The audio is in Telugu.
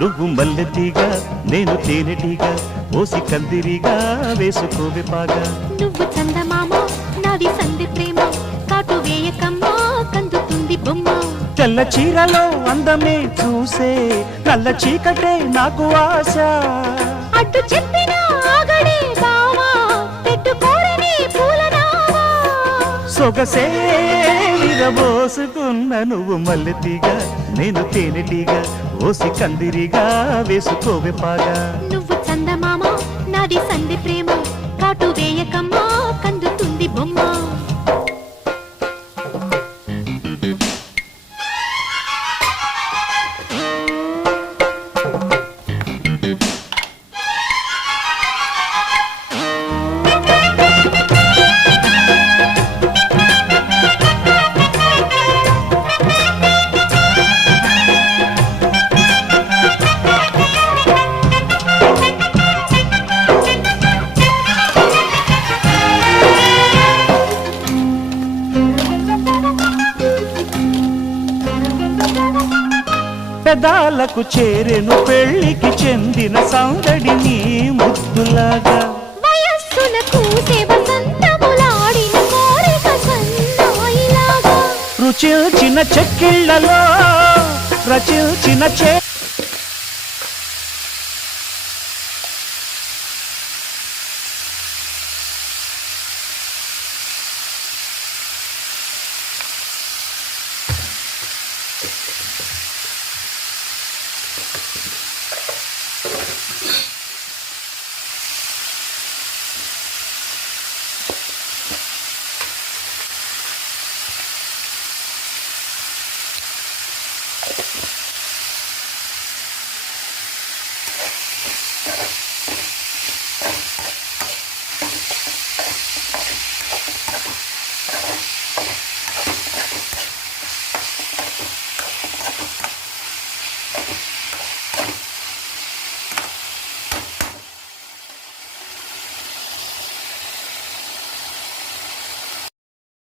నువ్వు మల్లెతీగా నేను తేనెటీగా ఓసి కందిరిగా వేసుకోవే పాగా. నువ్వు చందమామ నాది సంధి ప్రేమ కాటు వేయకమ్మా కందుతుంది బొమ్మ. తెల్ల చీరలో అందమే చూసే నల్ల చీకటే నాకు ఆశ. అడ్డు చెప్పిన ఆగడే బావా పెట్టుకోరని పూలనావా. సొగసే విరబోసుకున్న నువ్వు మల్లెతీగా నేను తేనెటీగా ఓసి కందిరిగా వేసుకోవే పాగా. నువ్వు చందమామ నాది సంధి ప్రేమ కాటు వేయకమ్మా కందుతుంది బొమ్మ. పెదాలకు చేరెను పెళ్లికి చెందిన సందడి నీ ముద్దులాగా. వయస్సులకు వసంతములాడిన కోరిక సన్నాయిలాగా. రుచిల్చిన చెక్కిళ్లలో రచిల్చిన